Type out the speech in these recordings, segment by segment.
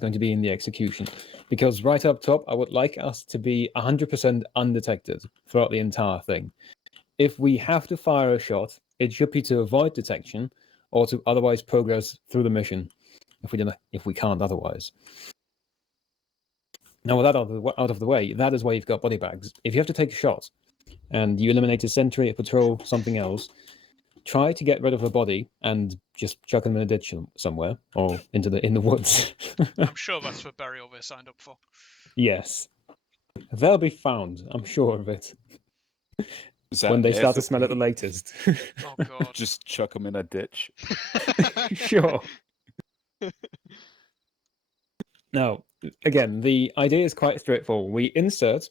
going to be in the execution. Because right up top, I would like us to be 100% undetected throughout the entire thing. If we have to fire a shot, it should be to avoid detection or to otherwise progress through the mission if we can't otherwise. Now, with that out of the way, that is why you've got body bags. If you have to take a shot and you eliminate a sentry, a patrol, something else, try to get rid of a body and just chuck them in a ditch somewhere or in the woods. I'm sure that's the burial they signed up for. Yes. They'll be found, I'm sure of it. When they start to smell it the latest. Oh, God. Just chuck them in a ditch. Sure. Now, again, the idea is quite straightforward. We insert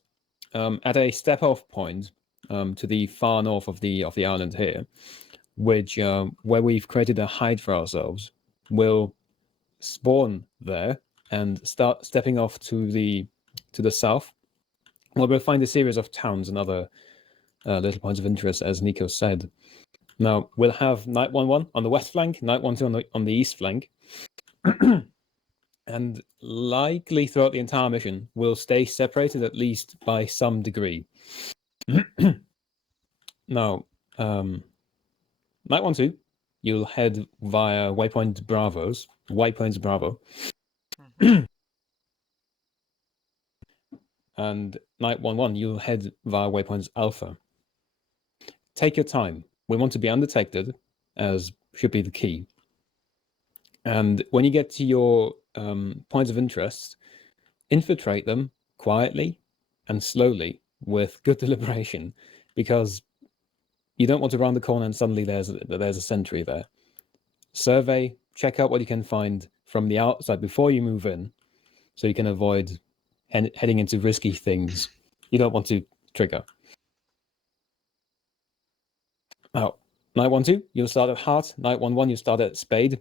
at a step-off point to the far north of the island here, which where we've created a hide for ourselves. We'll spawn there and start stepping off to the south, where we'll find a series of towns and other little points of interest, as Nico said. Now, we'll have Night 1-1 on the west flank, Night 1-2 on the east flank. And likely throughout the entire mission, we'll stay separated at least by some degree. Now, Night 1-2, you'll head via waypoint Bravo. And Night 1-1, you'll head via waypoints Alpha. Take your time. We want to be undetected, as should be the key. And when you get to your points of interest, infiltrate them quietly and slowly with good deliberation, because you don't want to round the corner and suddenly there's a sentry there. Survey, check out what you can find from the outside before you move in, so you can avoid heading into risky things you don't want to trigger. Now, Night 1-2, you'll start at Heart. Night 1-1, you start at Spade.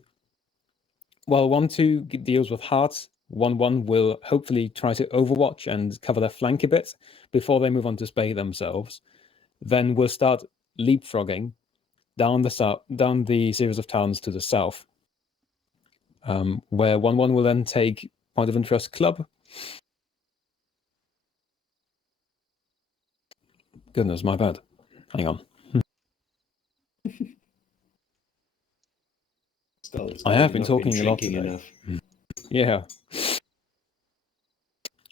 While 1-2 deals with Heart, 1-1 will hopefully try to overwatch and cover their flank a bit before they move on to Spade themselves. Then we'll start leapfrogging down the series of towns to the south, where 1-1 will then take point of interest Club. Goodness, my bad. Hang on. I have been talking a lot today. Yeah.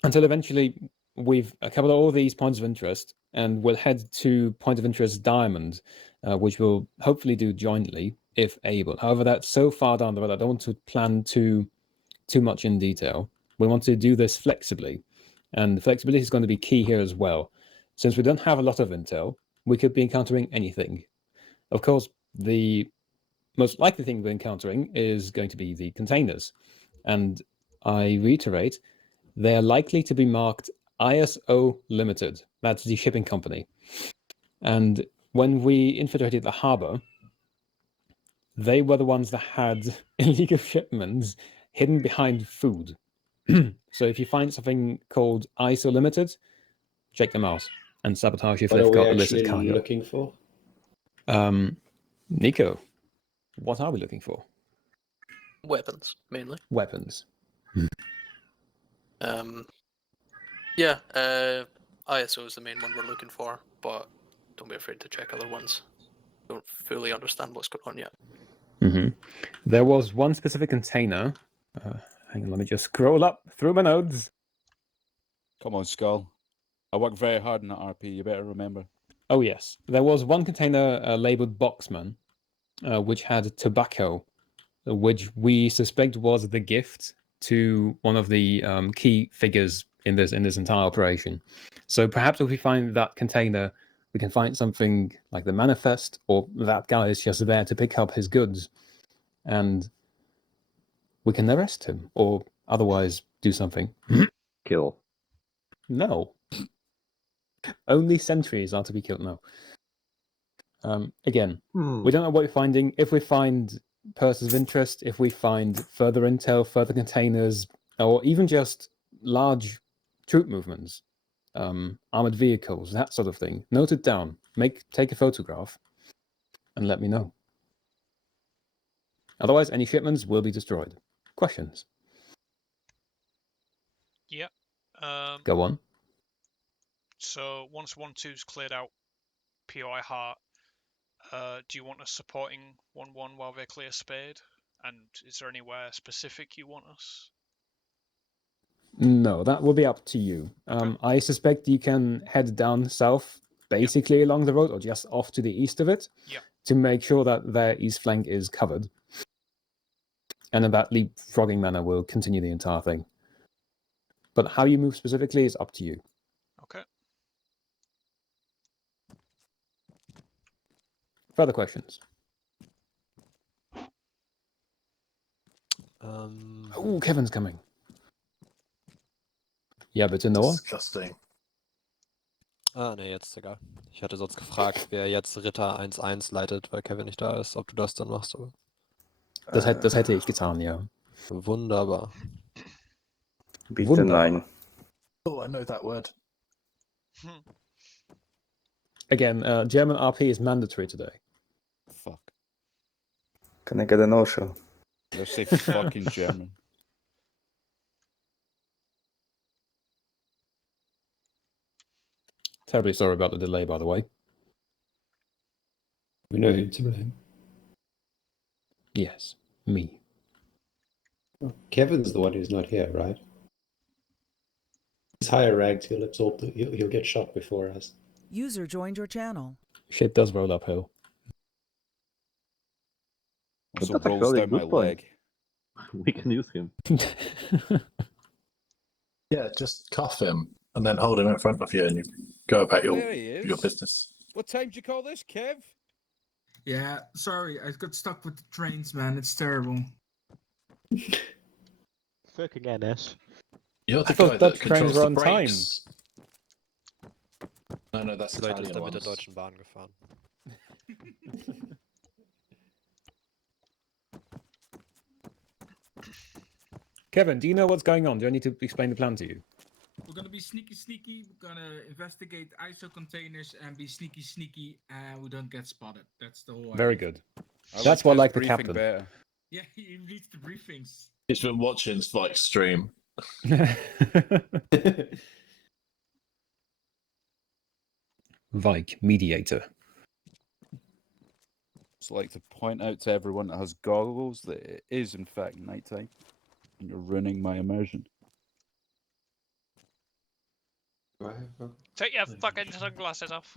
Until eventually we've covered all these points of interest, and we'll head to point of interest Diamond, which we'll hopefully do jointly if able. However, that's so far down the road, I don't want to plan too much in detail. We want to do this flexibly, and flexibility is going to be key here as well. Since we don't have a lot of intel, we could be encountering anything. Of course, the most likely thing we're encountering is going to be the containers. And I reiterate, they are likely to be marked ISO Limited. That's the shipping company. And when we infiltrated the harbor, they were the ones that had illegal shipments hidden behind food. So if you find something called ISO Limited, check them out and sabotage if they've got illicit cargo. What are we actually looking for? Nico, what are we looking for? Weapons, mainly. Weapons. Yeah, ISO is the main one we're looking for, but don't be afraid to check other ones. Don't fully understand what's going on yet. Mm-hmm. There was one specific container. Hang on, let me just scroll up through my notes. Come on, Skull. I work very hard in that RP, you better remember. Oh, yes. There was one container labeled Boxman, which had tobacco, which we suspect was the gift to one of the key figures in this entire operation. So perhaps if we find that container, we can find something like the manifest, or that guy is just there to pick up his goods, and we can arrest him, or otherwise do something. Kill. No. Only sentries are to be killed now. Again, we don't know what we're finding. If we find persons of interest, if we find further intel, further containers, or even just large troop movements, armored vehicles, that sort of thing, note it down. Take a photograph and let me know. Otherwise, any shipments will be destroyed. Questions? Go on. So once 1-2's cleared out POI Heart, do you want us supporting 1-1 while they clear Spade? And is there anywhere specific you want us? No, that will be up to you. I suspect you can head down south, basically along the road, or just off to the east of it, to make sure that their east flank is covered. And then that leapfrogging manner will continue the entire thing. But how you move specifically is up to you. Okay. Further questions? Oh, Kevin's coming. Ja, bitte, Noah. Disgusting. Ah, nee, jetzt ist egal. Ich hatte sonst gefragt, wer jetzt Ritter 1-1 leitet, weil Kevin nicht da ist, ob du das dann machst. Aber... Das hätte ich getan, ja. Wunderbar. Bitte Wunderbar. nein. Oh, I know that word. Again, German RP is mandatory today. Fuck. Can I get a no-show? They're say fucking German. Terribly sorry about the delay, by the way. We know who to blame. Yes, me. Kevin's the one who's not here, right? He's higher ranked. He'll absorb. He'll get shot before us. User joined your channel. Shit does roll uphill. Also that's rolls actually a down my good point. leg. We can use him. Yeah, just cuff him and then hold him in front of you and you go about There he is. your business. What time do you call this, Kev? Yeah, sorry, I got stuck with the trains, man. It's terrible. Fucking NS. You're the I thought guy that that trains controls were the on time. brakes. No, that's Leute ist Italian da mit der ones. Deutschen Bahn gefahren. Kevin, do you know what's going on? Do I need to explain the plan to you? We're gonna be sneaky. We're gonna investigate ISO containers and be sneaky, and we don't get spotted. That's the whole. Very idea. good. I That's what his like the briefing captain. better. Yeah, he reads the briefings. He's been watching like stream. Vike, mediator. So like to point out to everyone that has goggles that it is in fact nighttime, and you're ruining my immersion. Take your fucking sunglasses off.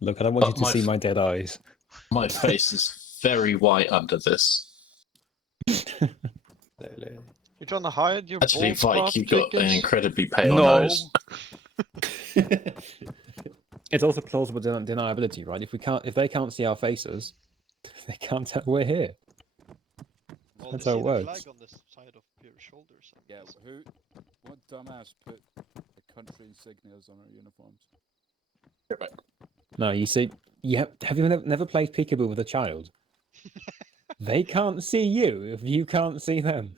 Look, I don't want But you to see my dead eyes. My face is very white under this. You're trying to hide your Actually, bald Vike, spot, you've got an Jenkins? incredibly pale No. nose. It's also plausible deniability, right? If they can't see our faces, they can't tell we're here. Well, That's they how see it the works. flag on the side of your shoulders. I Yeah, guess. what dumbass put the country insignias on our uniforms? No, you see, have you never played peekaboo with a child? They can't see you if you can't see them.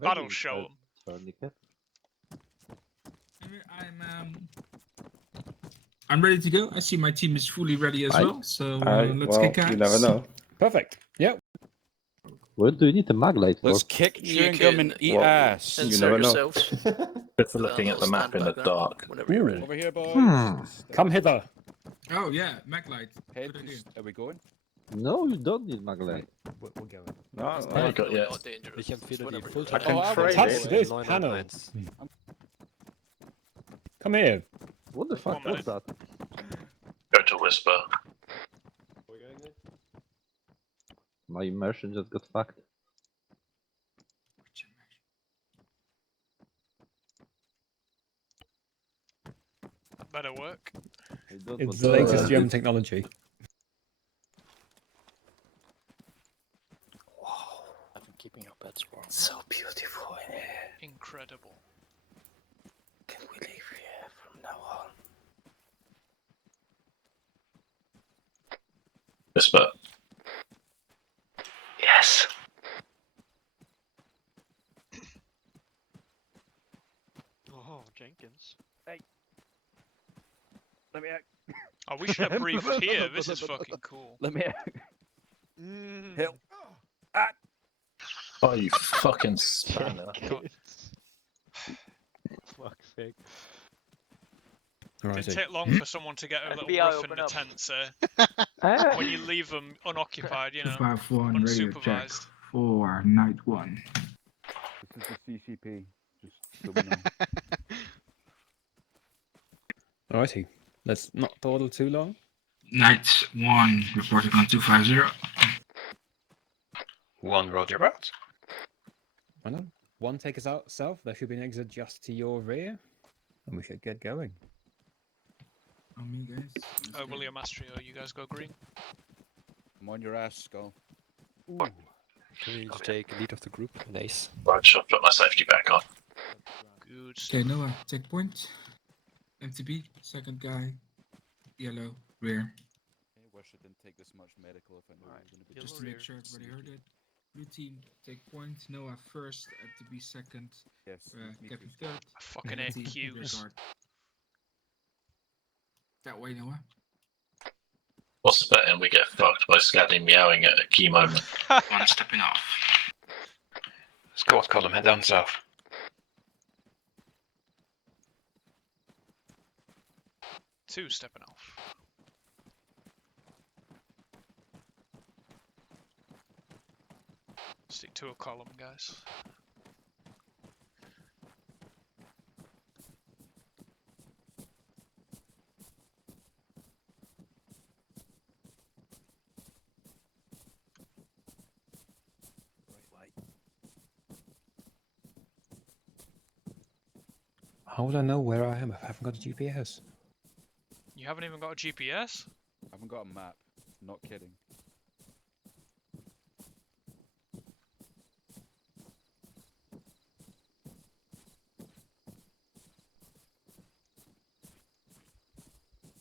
That'll show them. I'm ready to go. I see my team is fully ready as well. So let's well, kick ass. you never know. Perfect. Yep. What do you need the mag light for? Let's kick You chewing gum can- and eat Well, ass. You Insert never know. yourselves. Good for looking at the I'll map stand in the back there dark. Whenever you're ready. Over here, boys. Come hither. Oh yeah, Maglite. Head, Good idea. are we going? No, you don't need mag light. We'll go. No, Oh, you got Really yeah. not dangerous. Ich empfehle die Whenever you're Fulltime. ready. I can trade Touch it. this panel. Come here. What the fuck 1 was that? Go to Whisper. My immersion just got fucked. That better work. I don't It's want the to- latest German technology. I've been keeping your beds warm. So beautiful in here. Incredible. Can we leave here from now on? Whisper. Yes. Oh, Jenkins. Let me out. Oh, we should have briefed here. This is fucking cool. Let me out. Mm. Help. Oh, you fucking spanner. Fuck's sake. Didn't Alrighty. take long for someone to get a little FBI, rough in open the up. tent, sir. Ah. When you leave them unoccupied, you know, 251 radio check unsupervised. for night 1. This is the CCP. Just so we know. Alrighty. Let's not dawdle too long. Night 1 reporting on 250. 1 roger about. Why not? One, take us out south. There should be an exit just to your rear. And we should get going. On me, guys. William Astrio, you guys go green. I'm on your ass, Skull. Can we take lead of the group? Nice. Right, I'll put my safety back on. Good. Okay, Noah, take point. MTB, second guy. Yellow, rear. I wish I didn't take this much medical if I knew I was going to be Just to make sure everybody heard it. Blue team, take point. Noah first, MTB second. Yes. Captain third. I fucking and hate team queues. rear guard. That way, Noah. What's the bet? And we get fucked by Scaddy meowing at a key moment. One stepping off. Squad column, head down south. Two stepping off. Stick to a column, guys. How would I know where I am if I haven't got a GPS? You haven't even got a GPS? I haven't got a map. Not kidding.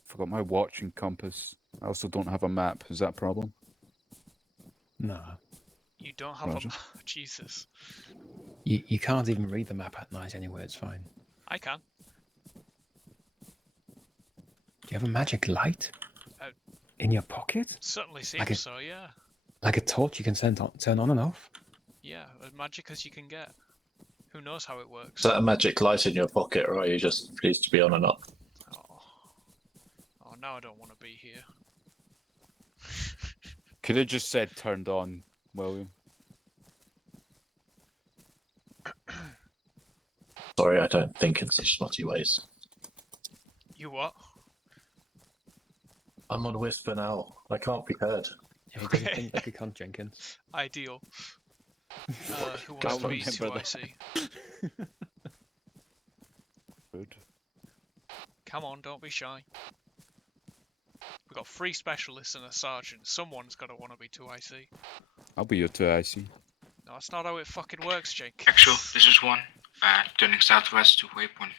Forgot my watch and compass. I also don't have a map. Is that a problem? No. You don't have Roger. a Jesus. You can't even read the map at night anyway, it's fine. I can. Do you have a magic light? Uh, In your pocket? Certainly seems Like a- so, yeah. Like a torch you can turn on and off? Yeah, as magic as you can get. Who knows how it works? Is that a magic light in your pocket, or are you just pleased to be on and off? Oh, now I don't want to be here. Could have just said turned on, William. Sorry, I don't think in such snotty ways. You what? I'm on Whisper now. I can't be heard. If he doesn't think like a cunt, Jenkins. Ideal. Who wants Can't to be remember that. 2IC? Good. Come on, don't be shy. We've got 3 specialists and a sergeant. Someone's got to want to be 2IC. I'll be your 2IC. No, that's not how it fucking works, Jake. Actual, this is 1. Turning southwest to waypoint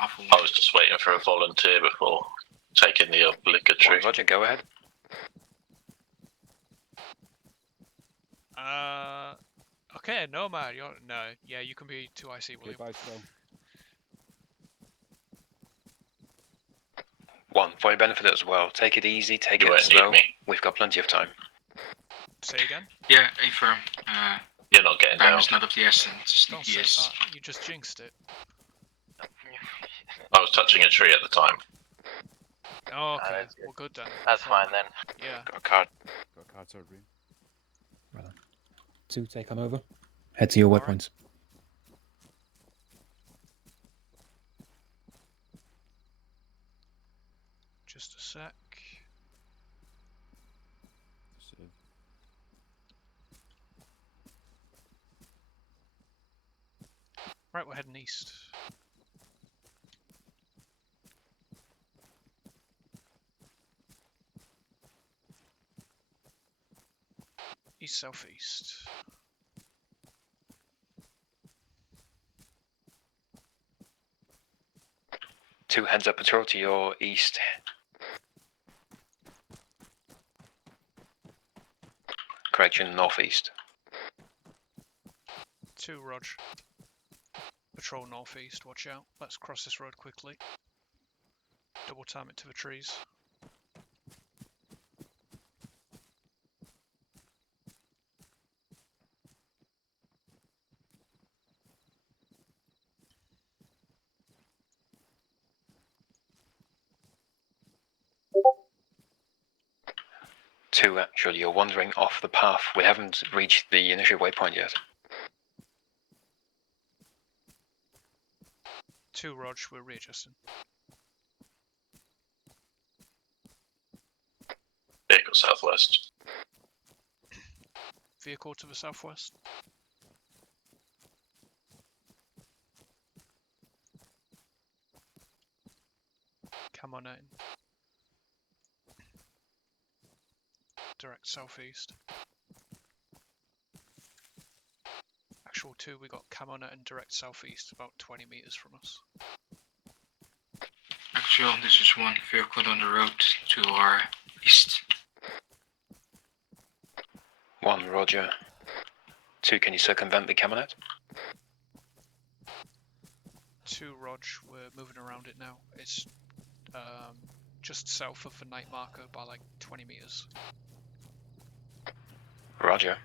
Alpha 1. I was just waiting for a volunteer before taking the obligatory. Roger, go ahead. Okay, no man, yeah, you can be 2IC, Okay, William. bye, Skull. 1, for your benefit as well. Take it easy, take You it won't need slow. me. We've got plenty of time. Say again? Yeah, affirm. You're not getting Time down. is not of the essence. Don't Sneaky say is. that. You just jinxed it. I was touching a tree at the time. Oh, okay, that's good. well good then. That's fine then. Yeah. Got a card. Got a card surgery. 2, take on over. Head to your Alright. waypoints. Just a sec. Right, we're heading east. East southeast. Two heads up patrol to your east. Correction, northeast. 2, Rog. Patrol northeast, watch out. Let's cross this road quickly. Double time it to the trees. 2, actually, you're wandering off the path. We haven't reached the initial waypoint yet. 2, Rog, we're readjusting. Vehicle southwest. Vehicle to the southwest. Camo 9. Direct southeast. Actual 2, we got Camo 9 direct southeast, about 20 meters from us. Actual, this is 1 vehicle on the road to our east. 1, roger. 2, can you circumvent the Camonet? 2, Rog, we're moving around it now. It's just south of the night marker by like 20 meters. Roger.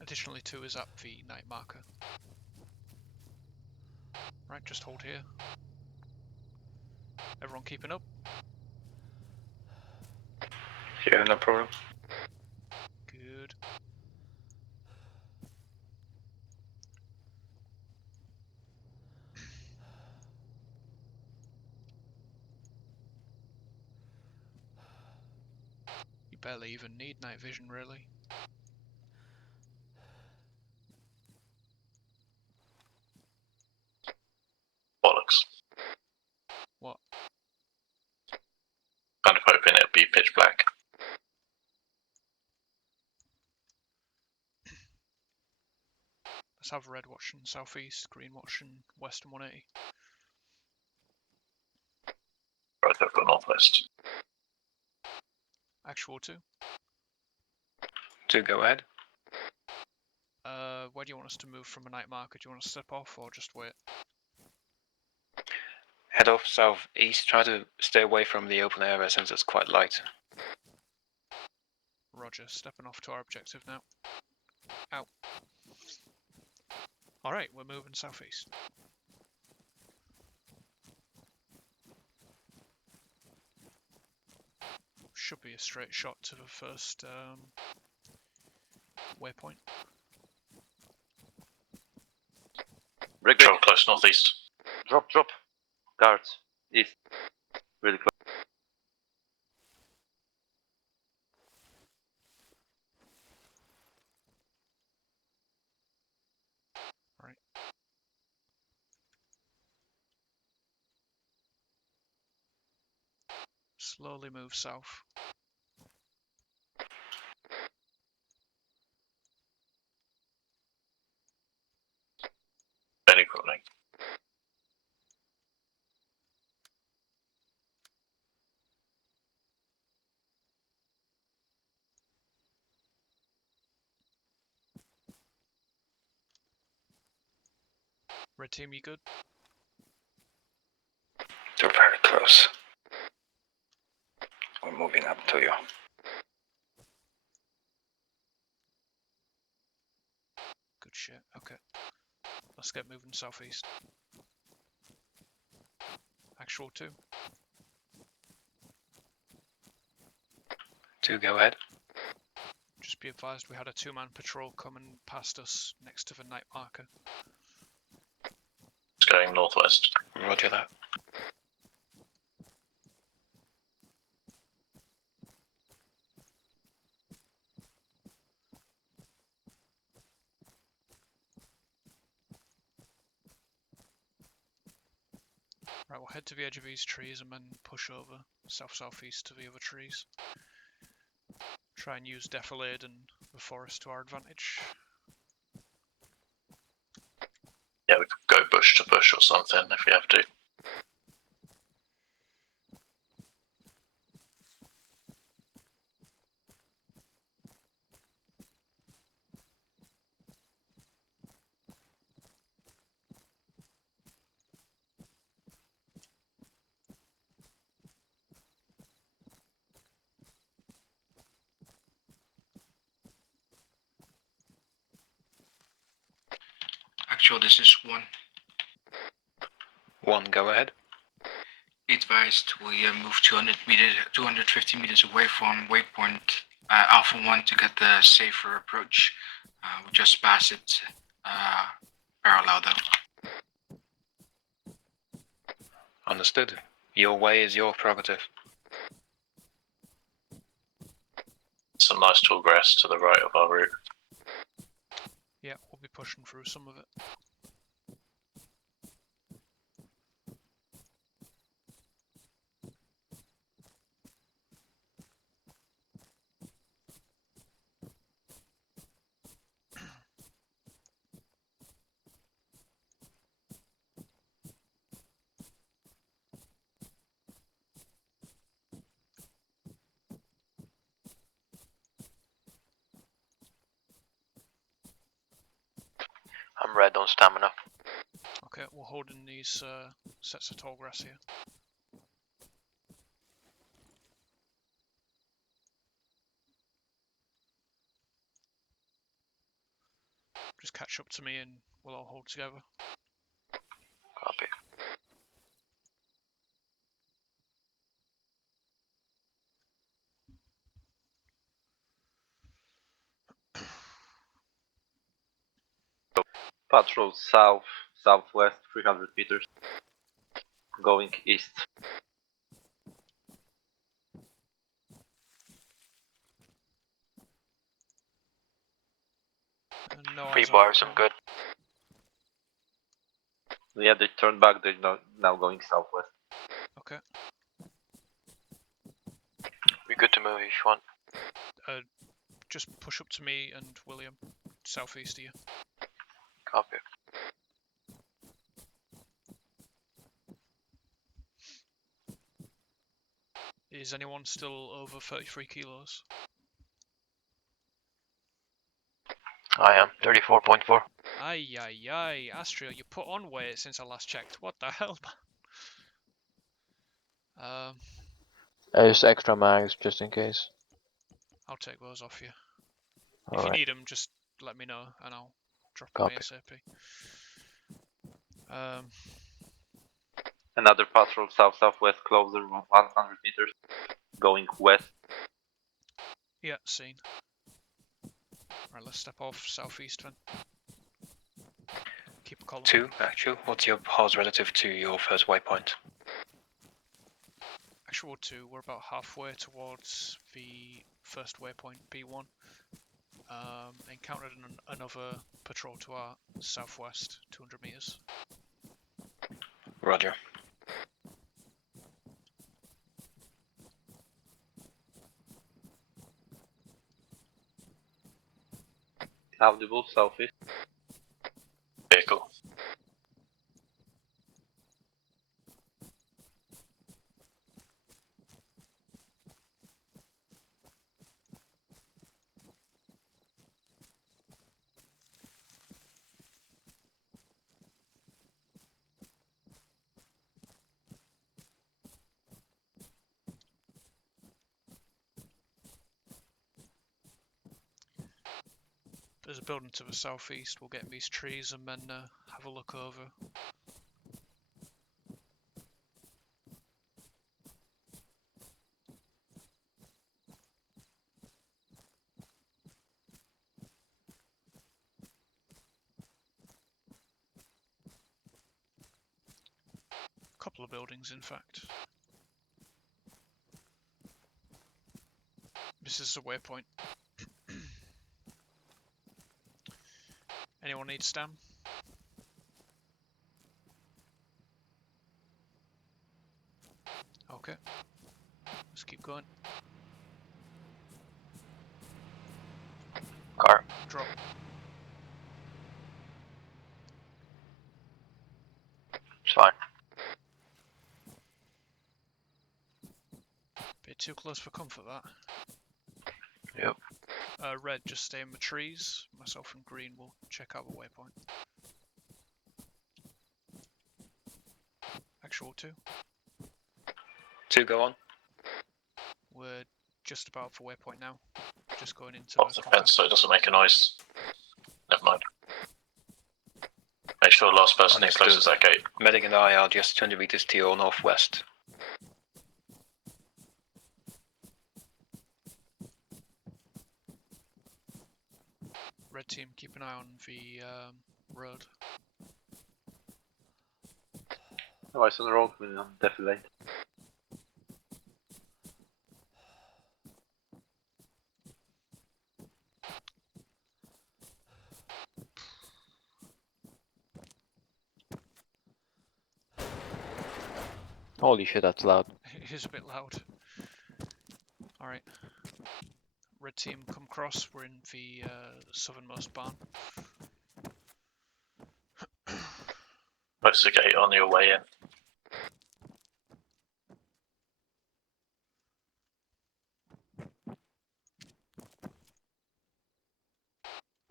Additionally, 2 is at the night marker. Right, just hold here. Everyone keeping up? Yeah, no problem. Good. You barely even need night vision, really. Bollocks. What? Kind of hoping it'd be pitch black. Let's have red watching southeast, green watching west and 180. Right, I've got northwest. Actual 2. 2, go ahead. Where do you want us to move from a night marker? Do you want to step off or just wait? Head off southeast. Try to stay away from the open area since it's quite light. Roger, stepping off to our objective now. Out. Alright, we're moving southeast. Should be a straight shot to the first waypoint. Control close northeast. Drop. Guards. East. Really close. Right. Slowly move south. Belly crawling. Red team, you good? You're very close. We're moving up to you. Good shit. Okay. Let's get moving southeast. Actual 2. 2, go ahead. Just be advised we had a 2-man patrol coming past us next to the night marker. It's going northwest. Roger that. Right, we'll head to the edge of these trees and then push over south-southeast to the other trees. Try and use defilade and the forest to our advantage. Yeah, we could go bush to bush or something if we have to. Actual, this is 1. 1, go ahead. Be advised, we move 250 meters away from waypoint Alpha 1 to get the safer approach. We just passed it parallel though. Understood. Your way is your prerogative. Some nice tall grass to the right of our route. Yeah, we'll be pushing through some of it. I'm red on stamina. Okay, we'll hold in these sets of tall grass here. Just catch up to me and we'll all hold together. Copy. Patrol south, southwest, 300 meters. Going east. No 3 eyes on bars, it. I'm good. Yeah, they turned back, they're now going southwest. Okay. We're good to move if you want. Just push up to me and William, southeast of you. Copy. Is anyone still over 33 kilos? I am 34.4. Aye, Astrio, you put on weight since I last checked. What the hell, man? Just extra mags, just in case. I'll take those off you. If Alright. you need them, just let me know and I'll drop them Copy. ASAP. Another patrol south-southwest, closer, 100 meters. Going west. Yeah, seen. Right, let's step off southeast then. Keep a column. 2, actual. What's your pause relative to your first waypoint? Actual 2, we're about halfway towards the first waypoint, B1. Encountered another patrol to our southwest, 200 meters. Roger. Audible, southeast. Vehicle. There's a building to the southeast. We'll get in these trees and then have a look over. A couple of buildings, in fact. This is a waypoint. Anyone need stam? Okay. Let's keep going. Car. Drop. It's fine. Bit too close for comfort, that. Yep. Red, just stay in the trees. Myself and Green will check out the waypoint. Actual 2. 2, go on. We're just about for waypoint now. Just going into Off the fence so it doesn't make a noise. Never mind. sure last person who closes that gate. Medic and I are just 20 meters to your northwest. Red team, keep an eye on the road. No eyes on the road, we're on defilade. Holy shit, that's loud. It is a bit loud. Alright. Red team, come across. We're in the southernmost barn. Close the gate on your way in.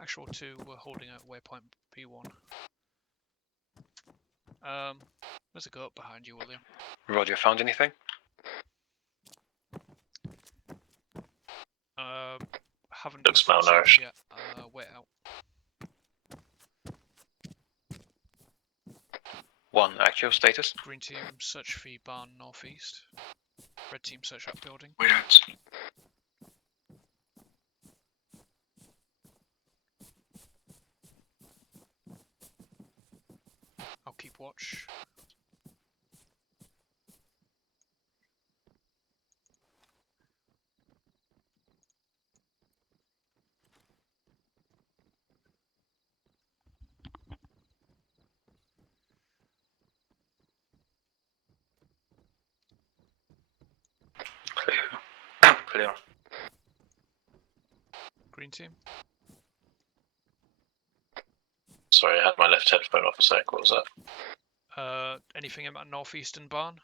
Actual 2, we're holding at waypoint P1. There's a goat behind you, William. Roger, found anything? Haven't Looks got footsteps malnourished. yet. Wait out. 1, actual status. Green team, search the barn northeast. Red team, search that building. Wait out. I'll keep watch. Clear. Clear. Green team. Sorry, I had my left headphone off a sec. What was that? Anything in that northeastern barn?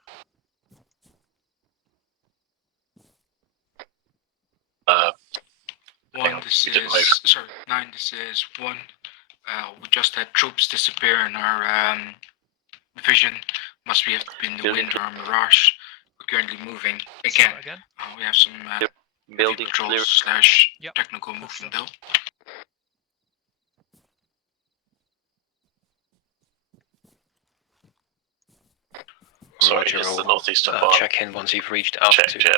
One, this is sorry. 9, this is 1. We just had troops disappear in our division. Must be have been the wind or a mirage. We're currently moving again. We have some building patrols / technical movement though. Sorry, Roger, it's the northeastern barn. check in once you've reached altitude. Check.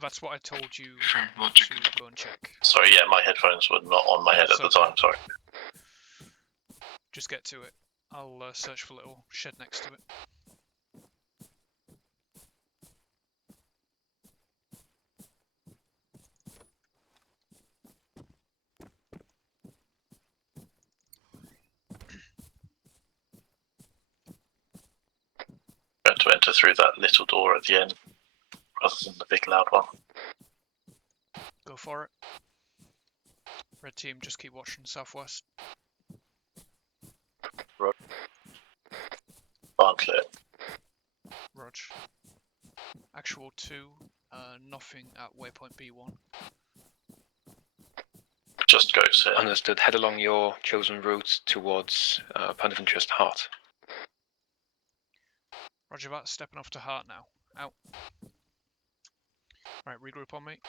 That's what I told you we'll to go and check. Sorry, yeah, my headphones were not on my head at the time, sorry. Just get to it. I'll search for a little shed next to it. Going to enter through that little door at the end, rather than the big loud one. Go for it. Red team, just keep watching southwest. Barn clear. Rog. Actual 2, nothing at waypoint B1. Just goes here. Understood. Head along your chosen route towards point of interest heart. Roger that, stepping off to heart now. Out. Right, regroup on me.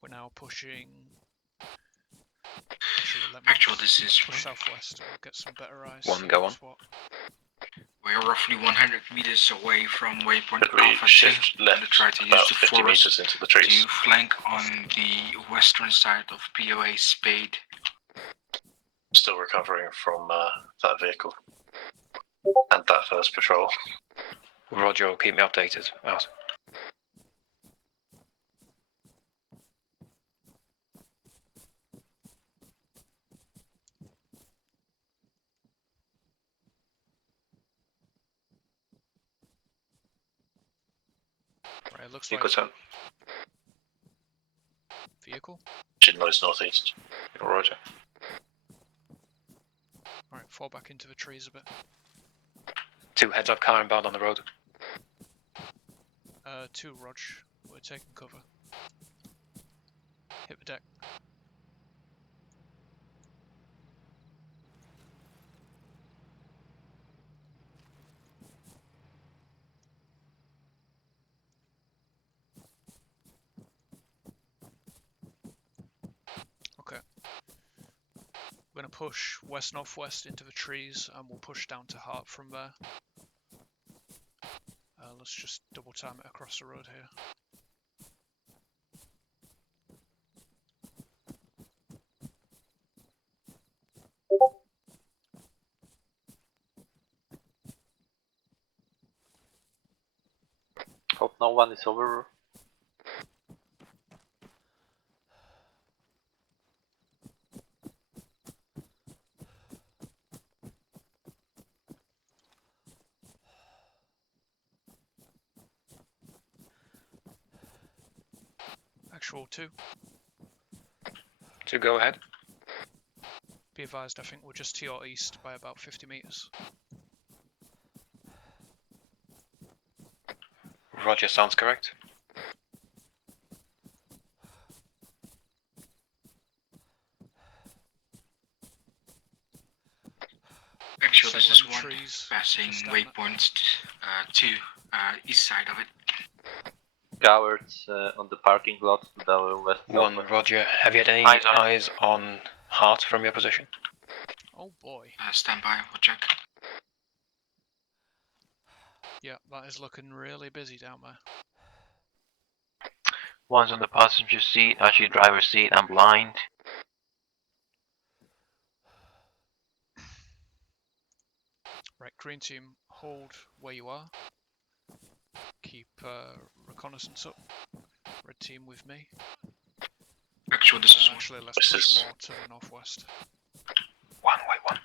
We're now pushing. Actually, this is push southwest. We'll get some better eyes. 1, go on. We are roughly 100 meters away from waypoint Could we Alpha 2. shift left And try to use about the 50 forest meters into the trees? to flank on the western side of POA Spade. Still recovering from that vehicle and that first patrol. Roger, keep me updated. Out. Right, it looks Vehicle like 10. vehicle. Engine noise northeast. Roger. Alright, fall back into the trees a bit. 2, heads up, car inbound on the road. 2, Rog. We're taking cover. Hit the deck. We're going to push west-northwest into the trees, and we'll push down to Hart from there. Let's just double time it across the road here. Hope no one is over. Actual 2. 2, go ahead. Be advised, I think we're just to your east by about 50 meters. Roger, sounds correct. Actually, this is Settling one trees, passing just down that. waypoint to east side of it. Cowards on the parking lot to the west. 1, Roger. Have you had any Eyes on- eyes on Hart from your position? Oh boy. Stand by, we'll check. Yeah, that is looking really busy down there. One's on the passenger seat, actually driver's seat. I'm blind. Right, green team, hold where you are. Keep reconnaissance up. Red team with me. Actually, this is one. Actually, let's This push is- more to the northwest. 1, wait, 1.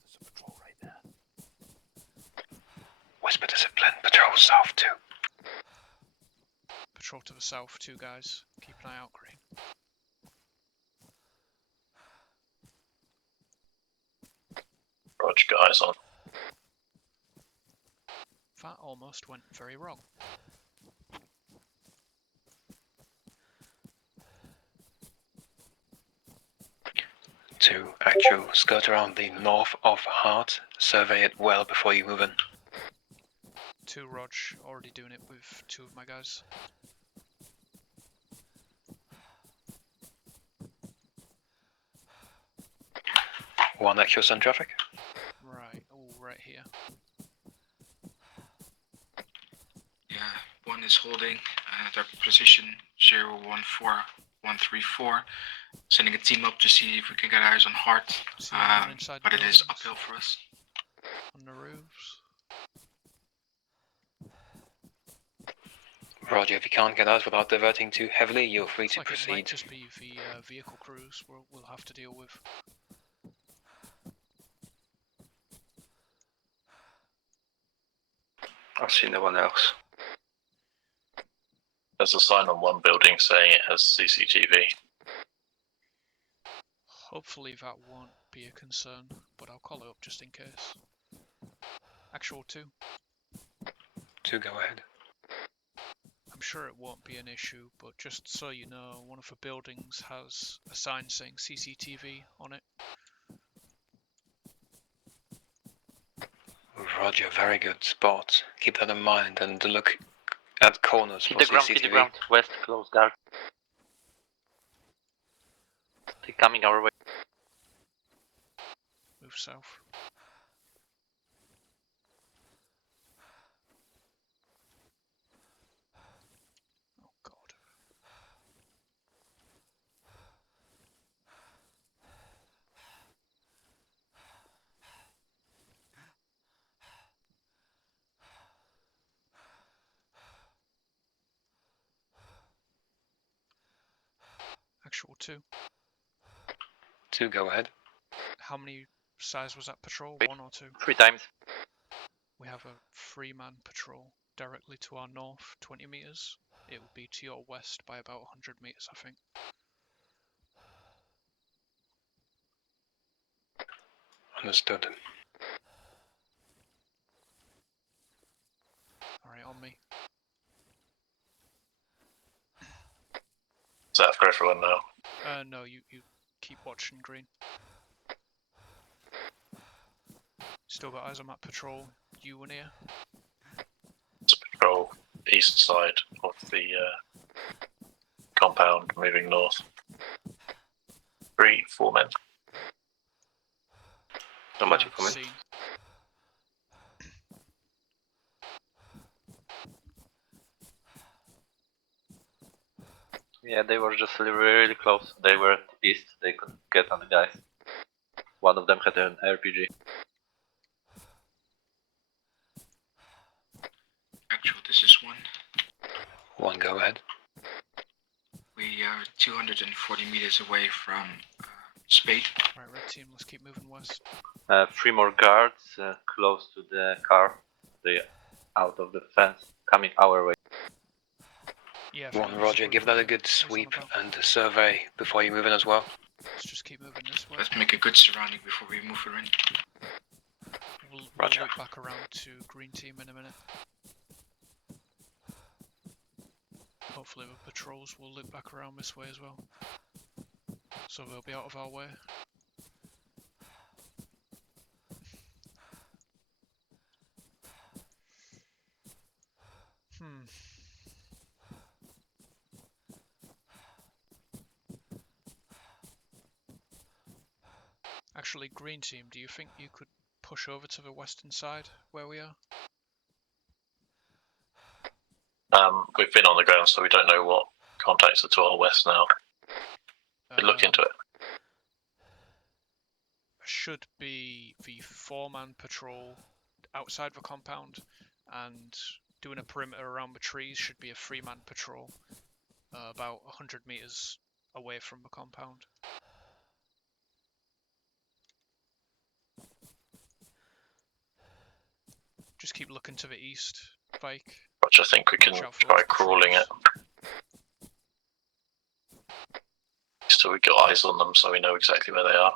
There's a patrol right there. Whisper discipline, patrol south 2. Patrol to the south, 2 guys. Keep an eye out, green. Roger, guys on. That almost went very wrong. To actual, skirt around the north of Hart. Survey it well before you move in. 2 Rog, already doing it with 2 of my guys. One actual sun traffic. Right, oh, right here. Yeah, one is holding their position 014134. Sending a team up to see if we can get eyes on Hart. See anyone inside the But it is buildings? uphill for us. On the roofs. Roger, if you can't get out without diverting too heavily, you're free Looks to like it might proceed. just be the vehicle crews we'll have to deal with. I see no one else. There's a sign on one building saying it has CCTV. Hopefully that won't be a concern, but I'll call it up just in case. Actual 2. 2, go ahead. I'm sure it won't be an issue, but just so you know, one of the buildings has a sign saying CCTV on it. Roger, very good spot. Keep that in mind and look at corners for CCTV. Hit the ground, west, close guard. They're coming our way. Move south. Oh god. Actual 2. 2, go ahead. How many size was that patrol? 1 or 2? 3 times. We have a 3-man patrol directly to our north, 20 meters. It would be to your west by about 100 meters, I think. Understood. Alright, on me. Is that for everyone now? No, you keep watching green. Still got eyes on that patrol. You and here. It's a patrol east side of the compound, moving north. 3, 4 men. Not much incoming. Seen. Yeah, they were just really close. They were east, they could get on the guys. One of them had an RPG. Actual, this is one. One, go ahead. We are 240 meters away from Spade. Right, red team, let's keep moving west. 3 more guards close to the car. They out of the fence, coming our way. Yeah, One, Roger, give that a good sweep and a survey before you move in as well. Let's just keep moving this way. Let's make a good surrounding before we move her in. We'll Roger. loop back around to green team in a minute. Hopefully with patrols we'll loop back around this way as well. So they'll be out of our way. Actually, green team, do you think you could push over to the western side where we are? We've been on the ground, so we don't know what contacts are to our west now. We'll look into it. Should be the 4-man patrol outside the compound, and doing a perimeter around the trees should be a 3-man patrol about 100 meters away from the compound. Just keep looking to the east, Vike. Which I think we can try crawling it. So we got eyes on them, so we know exactly where they are.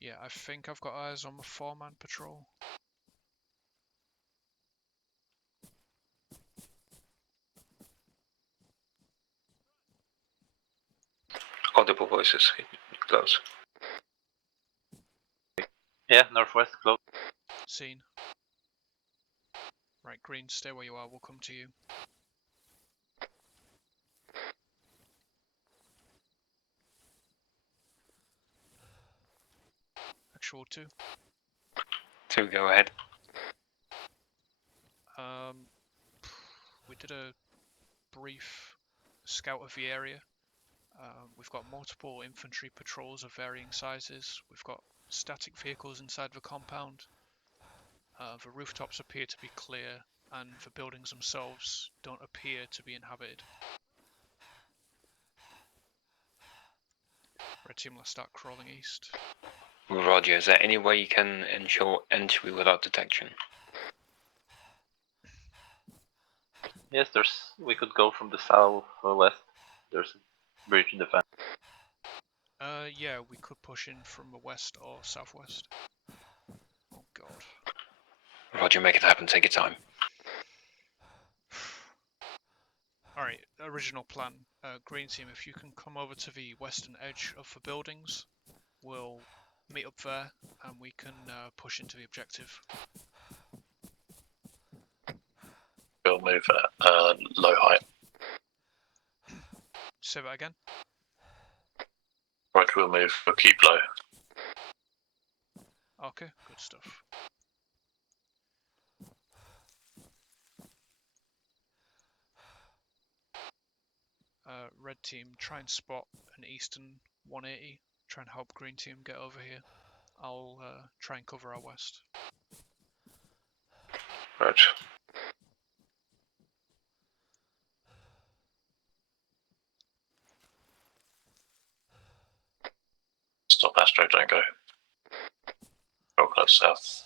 Yeah, I think I've got eyes on the 4-man patrol. Audible voices, close. Yeah, northwest, close. Seen. Right, green, stay where you are, we'll come to you. Actual 2. 2, go ahead. We did a brief scout of the area. We've got multiple infantry patrols of varying sizes. We've got static vehicles inside the compound. The rooftops appear to be clear, and the buildings themselves don't appear to be inhabited. Red team, let's start crawling east. Roger, is there any way you can ensure entry without detection? Yes, we could go from the south or west. There's a bridge in the fence. Yeah, we could push in from the west or southwest. Oh god. Roger, make it happen, take your time. Alright, original plan. Green team, if you can come over to the western edge of the buildings, we'll meet up there and we can push into the objective. We'll move at low height. Say that again? Right, we'll keep low. Okay, good stuff. Red team, try and spot an eastern 180. Try and help green team get over here. I'll try and cover our west. Right. Stop, Astro, don't go. Go close south.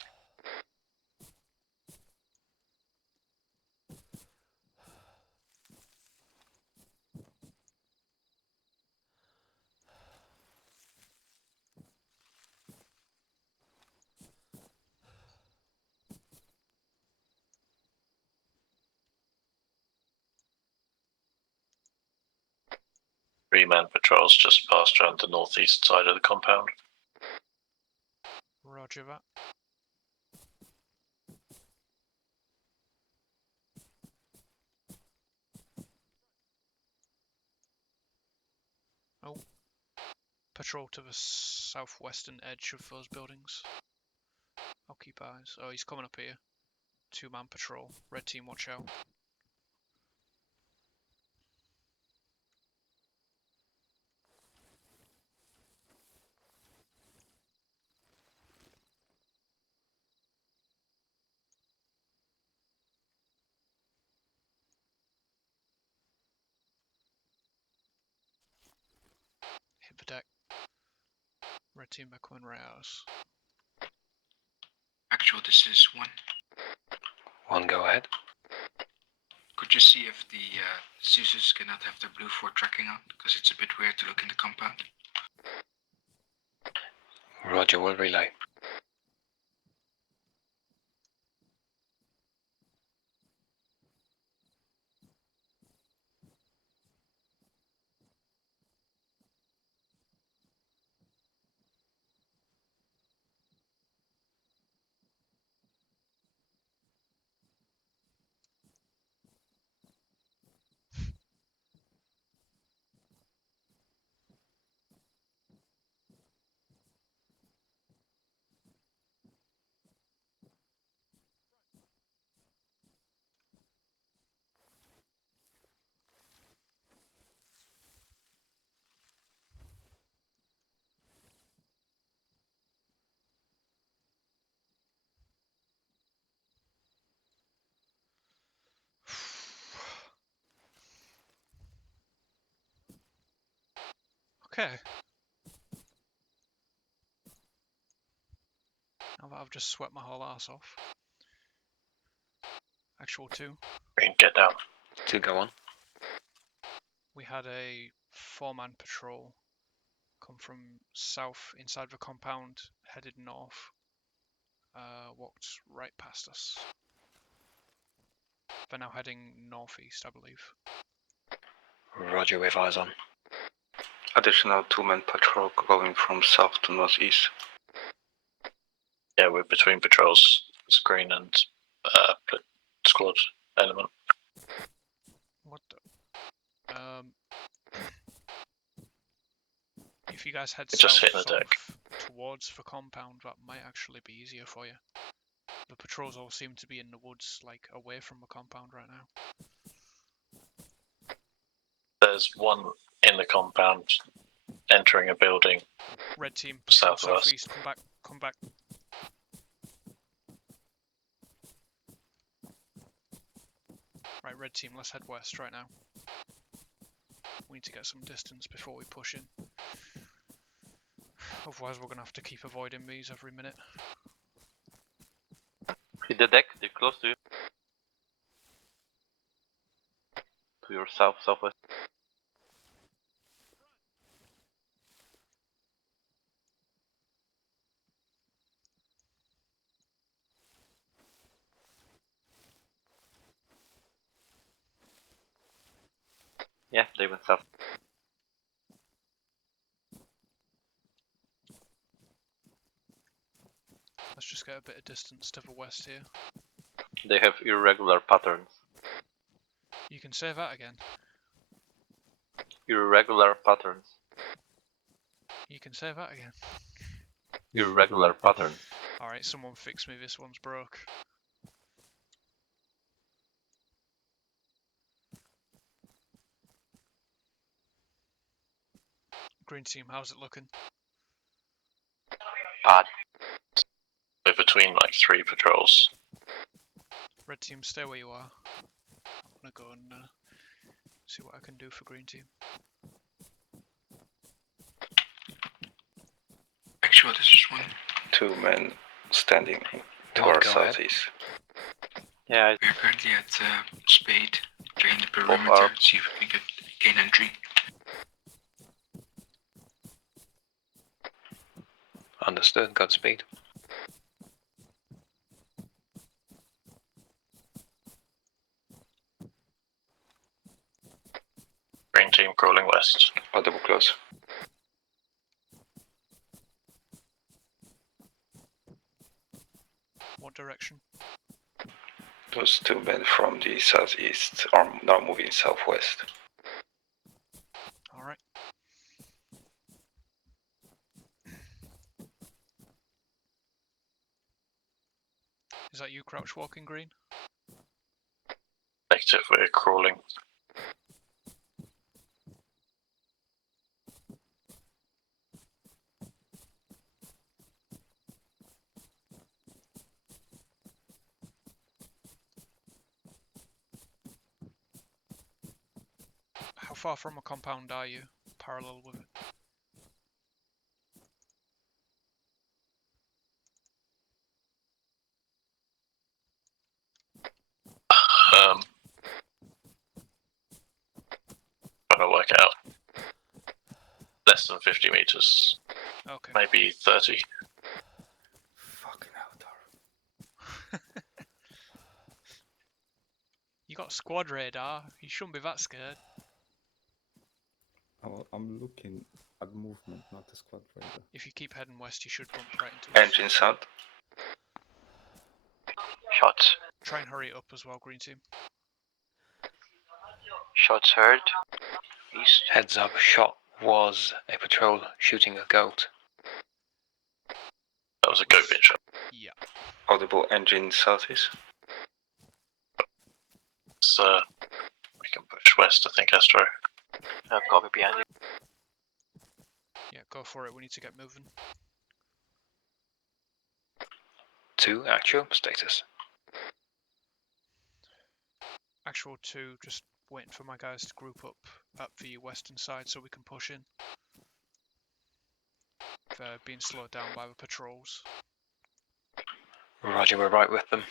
Three-man patrols just passed around the northeast side of the compound. Roger that. Oh. Patrol to the southwestern edge of those buildings. I'll keep eyes. Oh, he's coming up here. 2-man patrol. Red team, watch out. Hit the deck. Red team, they're coming right at us. Actual, this is 1. 1, go ahead. Could you see if the Zeus cannot have the blue 4 tracking on? Because it's a bit weird to look in the compound. Roger, will relay. Okay. Now that I've just swept my whole ass off. Actual 2. Green, get down. 2, go on. We had a 4-man patrol come from south inside the compound, headed north. Walked right past us. They're now heading northeast, I believe. Roger, with eyes on. Additional 2-man patrol going from south to northeast. Yeah, we're between patrols. It's green and squad element. What the? If you guys head It just south hit the sort deck. of towards the compound, that might actually be easier for you. The patrols all seem to be in the woods, like away from the compound right now. There's one in the compound entering a building. Red team, patrol Southwest. southeast, come back, come back. Right, red team, let's head west right now. We need to get some distance before we push in. Otherwise we're going to have to keep avoiding these every minute. Hit the deck, they're close to you. To your southwest. Yeah, they went south. Let's just get a bit of distance to the west here. They have irregular patterns. You can say that again. Irregular patterns. You can say that again. Irregular pattern. Alright, someone fix me, this one's broke. Green team, how's it looking? Bad. We're between like 3 patrols. Red team, stay where you are. I'm gonna go and see what I can do for green team. Actual, this is 1. 2 men standing to One, our go ahead. southeast. Yeah, we're currently at Spade, drain the Pop perimeter, up. see if we can gain entry. Understood, Godspeed. Green team crawling west. Audible close. What direction? Those 2 men from the southeast are now moving southwest. Alright. Is that you crouch walking, Green? Negative, we're crawling. How far from a compound are you? Parallel with it. Trying to work out. Less than 50 meters. Okay. Maybe 30. Fucking hell, You got squad radar. You shouldn't be that scared. I'm looking at movement, not the squad radar. If you keep heading west, you should bump right into us. Engine sound. Shots. Try and hurry it up as well, Green Team. Shots heard. East. Heads up, shot was a patrol shooting a goat. That was a goat bin shot. Yeah. Audible engine southeast. So we can push west, I think, Astro. Copy behind you. Yeah, go for it. We need to get moving. 2 actual status. Actual 2, just waiting for my guys to group up at the western side so we can push in. They're being slowed down by the patrols. Roger, we're right with them.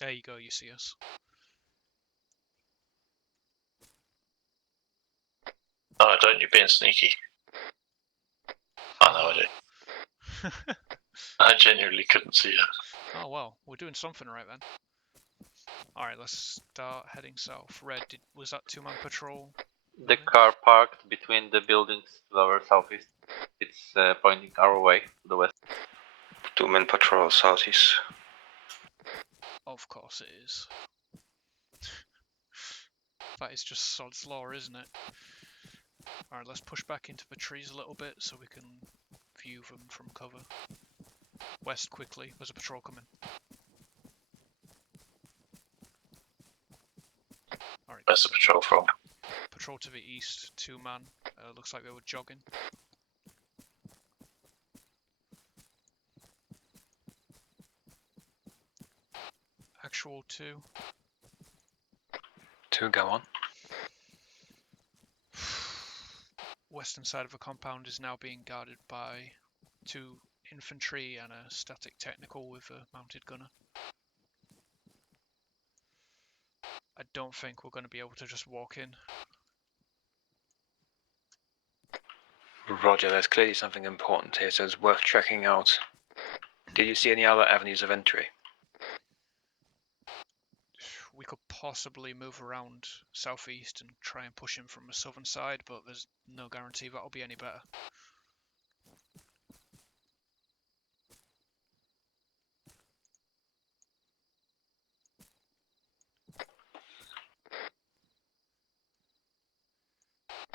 There you go, you see us. Oh, don't you being sneaky. I know I do. I genuinely couldn't see it. Oh well, we're doing something right then. Alright, let's start heading south. Red, was that 2-man patrol? The car parked between the buildings to our southeast. It's pointing our way to the west. 2-man patrol southeast. Of course it is. That is just sod's law, isn't it? Alright, let's push back into the trees a little bit so we can view them from cover. West quickly, there's a patrol coming. Alright. Where's the patrol from? Patrol to the east, 2-man. Looks like they were jogging. Actual 2. 2, go on. Western side of the compound is now being guarded by 2 infantry and a static technical with a mounted gunner. I don't think we're going to be able to just walk in. Roger, there's clearly something important here, so it's worth checking out. Did you see any other avenues of entry? We could possibly move around southeast and try and push in from the southern side, but there's no guarantee that'll be any better.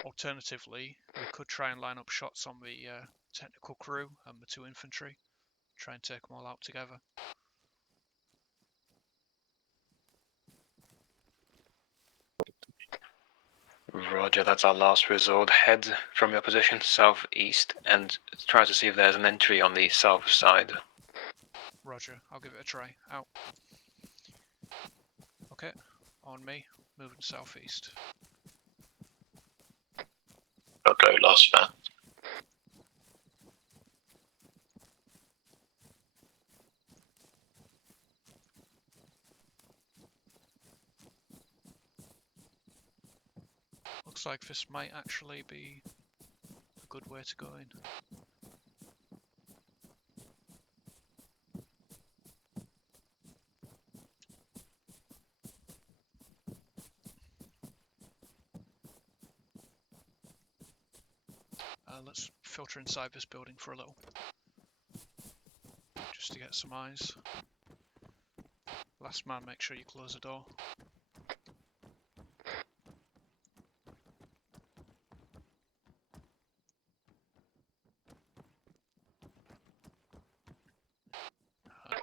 Alternatively, we could try and line up shots on the technical crew and the 2 infantry, try and take them all out together. Roger, that's our last resort. Head from your position southeast and try to see if there's an entry on the south side. Roger, I'll give it a try. Out. Okay, on me, moving southeast. I'll go last man. Looks like this might actually be a good way to go in. Let's filter inside this building for a little, just to get some eyes. Last man, make sure you close the door.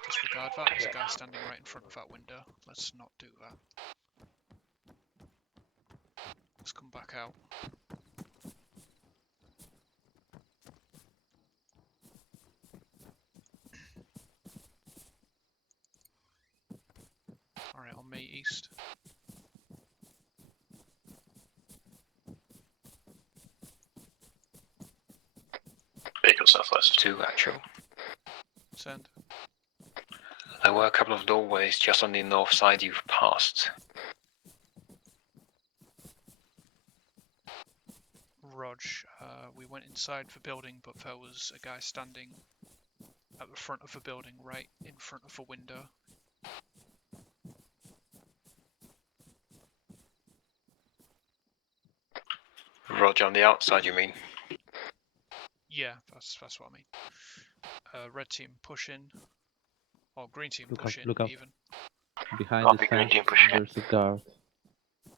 Disregard that, there's a guy standing right in front of that window. Let's not do that. Let's come back out. Alright, on me, east. Vehicle southwest. 2 actual. Send. There were a couple of doorways just on the north side you've passed. Rog, we went inside the building, but there was a guy standing at the front of the building, right in front of the window. Roger, on the outside you mean? Yeah, that's what I mean. Red team push in, or green team Look push up, in look up. even. Behind Copy, the green fence, team pushing in. there's a guard.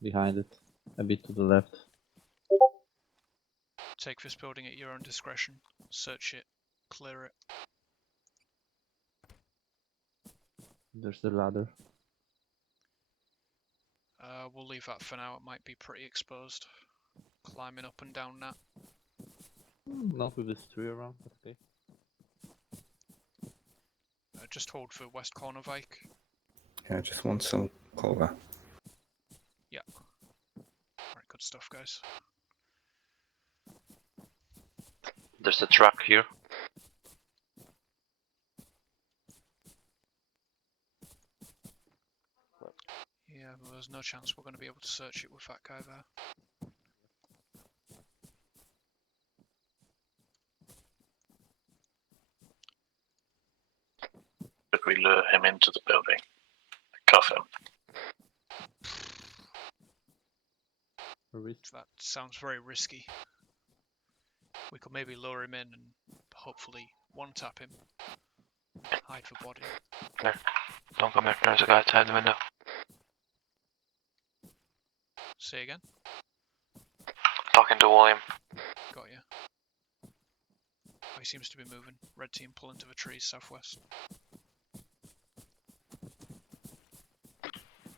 Behind it, a bit to the left. Take this building at your own discretion. Search it, clear it. There's the ladder. We'll leave that for now. It might be pretty exposed. Climbing up and down that. Not with this tree around, but okay. Just hold for west corner, Vike. Yeah, I just want some cover. Yeah. Alright, good stuff, guys. There's a truck here. Yeah, well, there's no chance we're going to be able to search it with that guy there. Should we lure him into the building? Cuff him. That sounds very risky. We could maybe lure him in and hopefully one-tap him. Hide the body. No, don't come here. There's a guy outside the window. Say again? Talking to William. Got you. Oh, he seems to be moving. Red team pull into the trees southwest.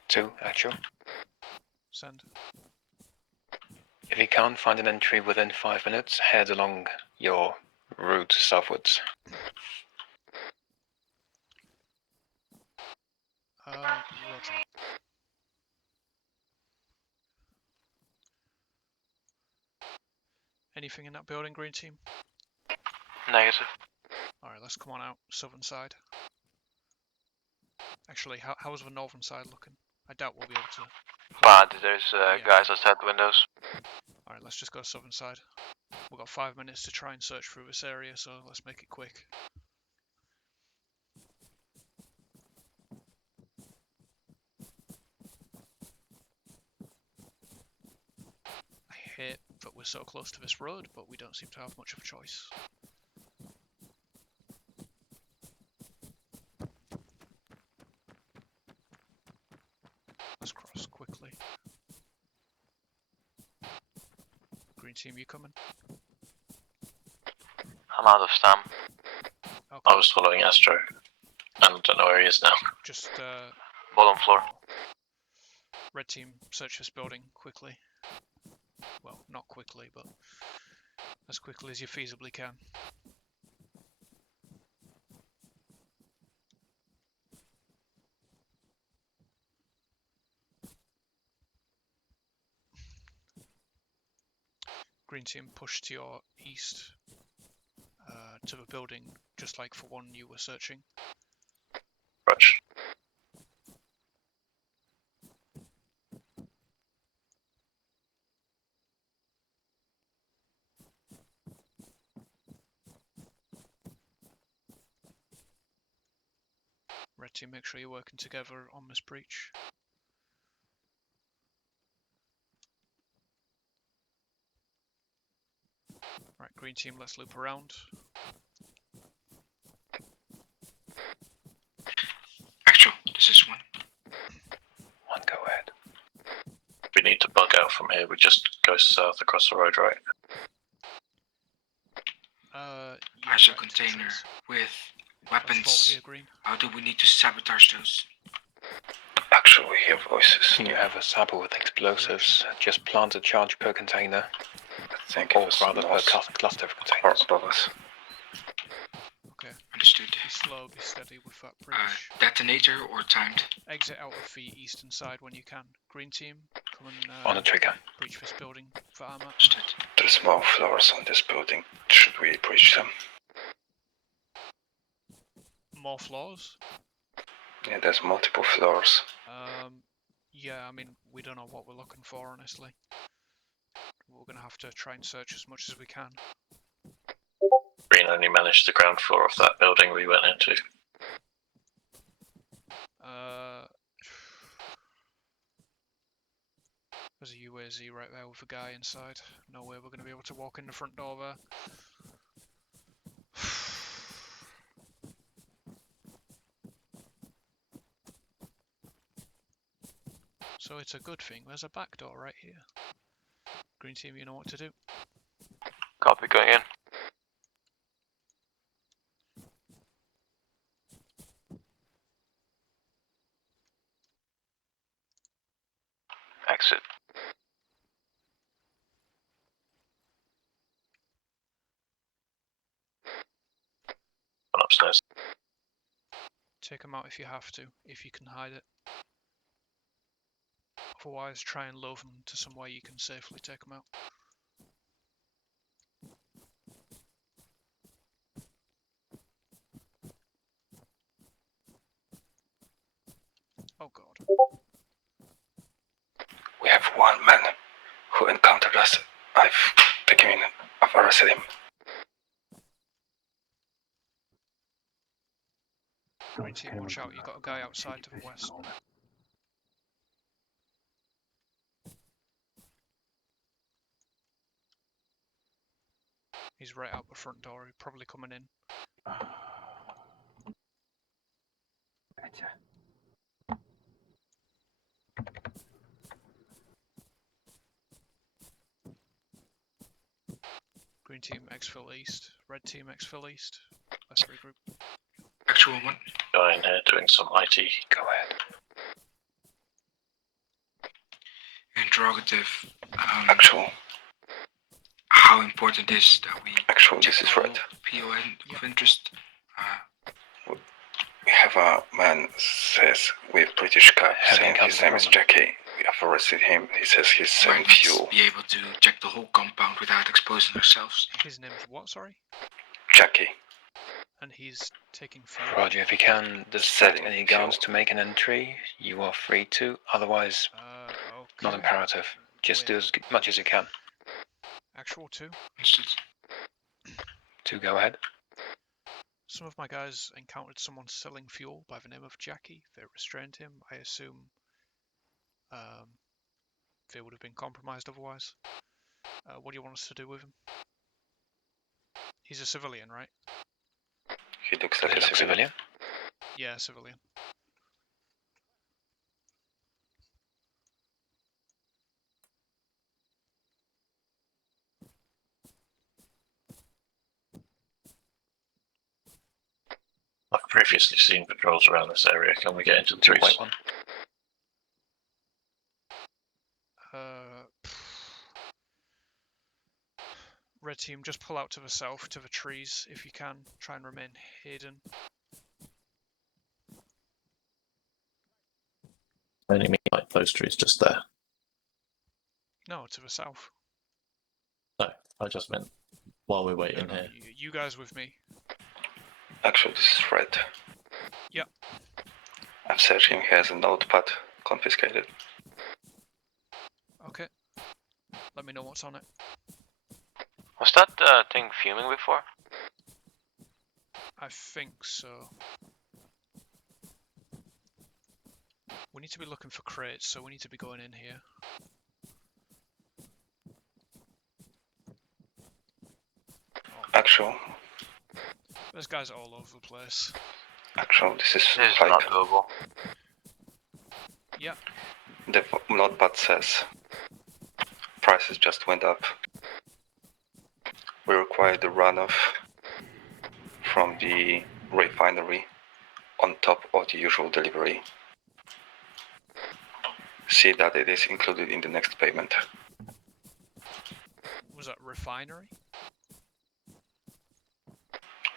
2 actual. Send. If you can't find an entry within 5 minutes, head along your route southwards. Roger. Anything in that building, green team? Negative. Alright, let's come on out, southern side. Actually, how's the northern side looking? I doubt we'll be able to... Bad, there's Yeah. guys outside the windows. Alright, let's just go southern side. We've got 5 minutes to try and search through this area, so let's make it quick. I hate that we're so close to this road, but we don't seem to have much of a choice. Let's cross quickly. Green team, you coming? I'm out of stam. Okay. I was following Astro. I don't know where he is now. Just Bottom floor. red team, search this building quickly. Well, not quickly, but as quickly as you feasibly can. Green team, push to your east, to the building, just like for one you were searching. Roger. Red team, make sure you're working together on this breach. Right, green team, let's loop around. Actual, this is 1. from here? We just go south across the road, right? There's a container with weapons. Here, Green. How do we need to sabotage those? Actually, we hear voices. You have a sample with explosives. Just plant a charge per container. I think Or it was rather, a north cluster of or containers. above us. Okay. Understood. Be slow, be steady with that bridge. Detonator or timed? Exit out of the eastern side when you can. Green team, come and On the trigger. breach this building for ArmA. There's more floors on this building. Should we breach them? More floors? Yeah, there's multiple floors. Yeah, I mean, we don't know what we're looking for, honestly. We're going to have to try and search as much as we can. Green only managed the ground floor of that building we went into. There's a UAZ right there with a guy inside. No way we're going to be able to walk in the front door there. So it's a good thing. There's a back door right here. Green team, you know what to do. Copy, going in. Exit. One upstairs. Take them out if you have to, if you can hide it. Otherwise, try and lure them to somewhere you can safely take them out. Oh god. We have one man who encountered us. I've arrested him. Green team, watch out, you got a guy outside to the west. He's right out the front door, he's probably coming in. Green team, exfil east. Red team, exfil east. Let's regroup. Actual one. Guy in here doing some IT. Go ahead. Interrogative. Actual. How important is that we Actual, this is red. PON of interest? We have a man says with British guy saying his name is Jackie. We have arrested him. He says he's selling fuel. Be able to check the whole compound without exposing ourselves. His name's what, sorry? Jackie. And he's taking fuel. Roger, if you can set any guards to make an entry, you are free to. Otherwise, not imperative. Just do as much as you can. Actual 2. To go ahead. Some of my guys encountered someone selling fuel by the name of Jackie. They restrained him. I assume they would have been compromised otherwise. What do you want us to do with him? He's a civilian, right? He looks like a civilian. Yeah, civilian. I've previously seen patrols around this area. Can we get into the trees? One. Red team, just pull out to the south, to the trees, if you can. Try and remain hidden. I only mean like those trees just there. No, to the south. No, I just meant while we're waiting No, here. you guys with me. Actually, this is red. Yep. I'm searching. He has a notepad confiscated. Okay. Let me know what's on it. Was that thing fuming before? I think so. We need to be looking for crates, so we need to be going in here. Actual. There's guys all over the place. Actual, this is not doable. Yeah. The notepad says prices just went up. We require the runoff from the refinery on top of the usual delivery. See that it is included in the next payment. Was that refinery?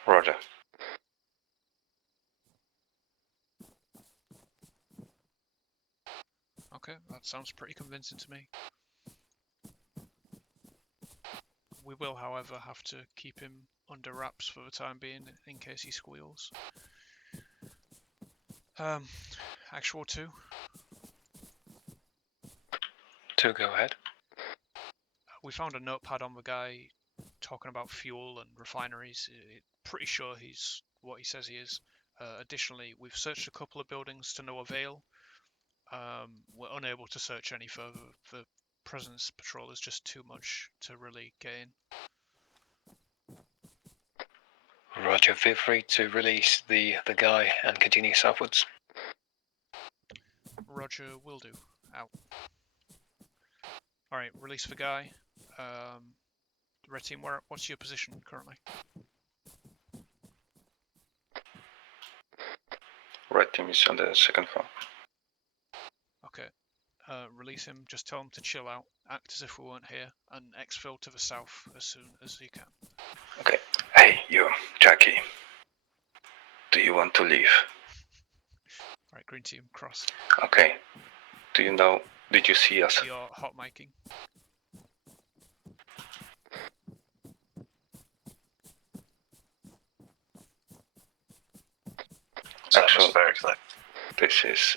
Roger. Okay, that sounds pretty convincing to me. We will, however, have to keep him under wraps for the time being, in case he squeals. Actual 2. 2, go ahead. We found a notepad on the guy talking about fuel and refineries. Pretty sure he's what he says he is. Additionally, we've searched a couple of buildings to no avail. We're unable to search any further. The presence patrol is just too much to really gain. Roger, feel free to release the guy and continue southwards. Roger, will do. Out. Alright, release the guy. Red team, what's your position currently? Red team is on the second floor. Okay. Release him, just tell him to chill out, act as if we weren't here, and exfil to the south as soon as you can. Okay. Hey, you, Jackie. Do you want to leave? Alright, green team, cross. Okay. Do you know, did you see us? You're hot miking. Actually, this is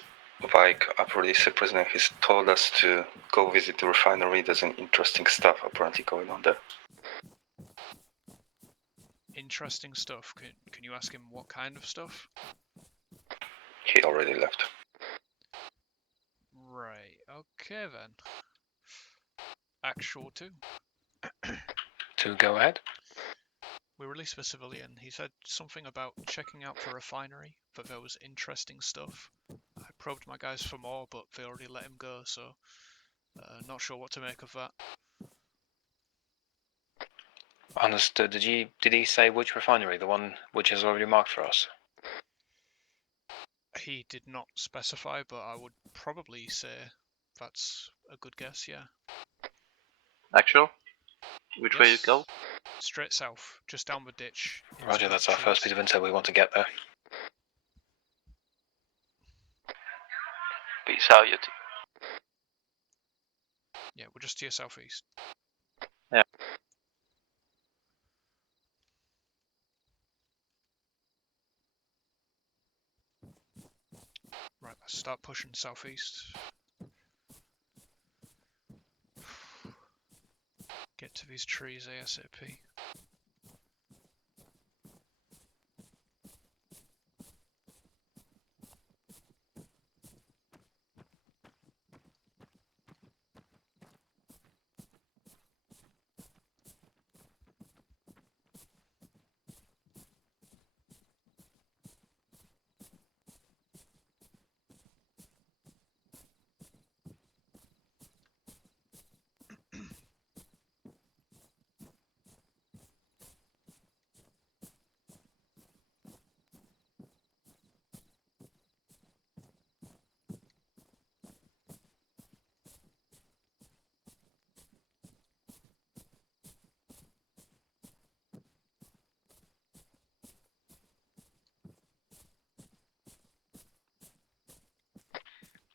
Vike, a police prisoner. He's told us to go visit the refinery. There's an interesting stuff apparently going on there. Interesting stuff. Can you ask him what kind of stuff? He already left. Right, okay then. Actual 2. 2, go ahead. We released the civilian. He said something about checking out the refinery, that there was interesting stuff. I probed my guys for more, but they already let him go, so not sure what to make of that. Understood. Did he say which refinery? The one which is already marked for us? He did not specify, but I would probably say that's a good guess, yeah. Actual? Which way you go? Straight south, just down the ditch. Roger, that's our first piece of intel. We want to get there. Peace out, you two. Yeah, we're just to your southeast. Yeah. Right, let's start pushing southeast. Get to these trees ASAP.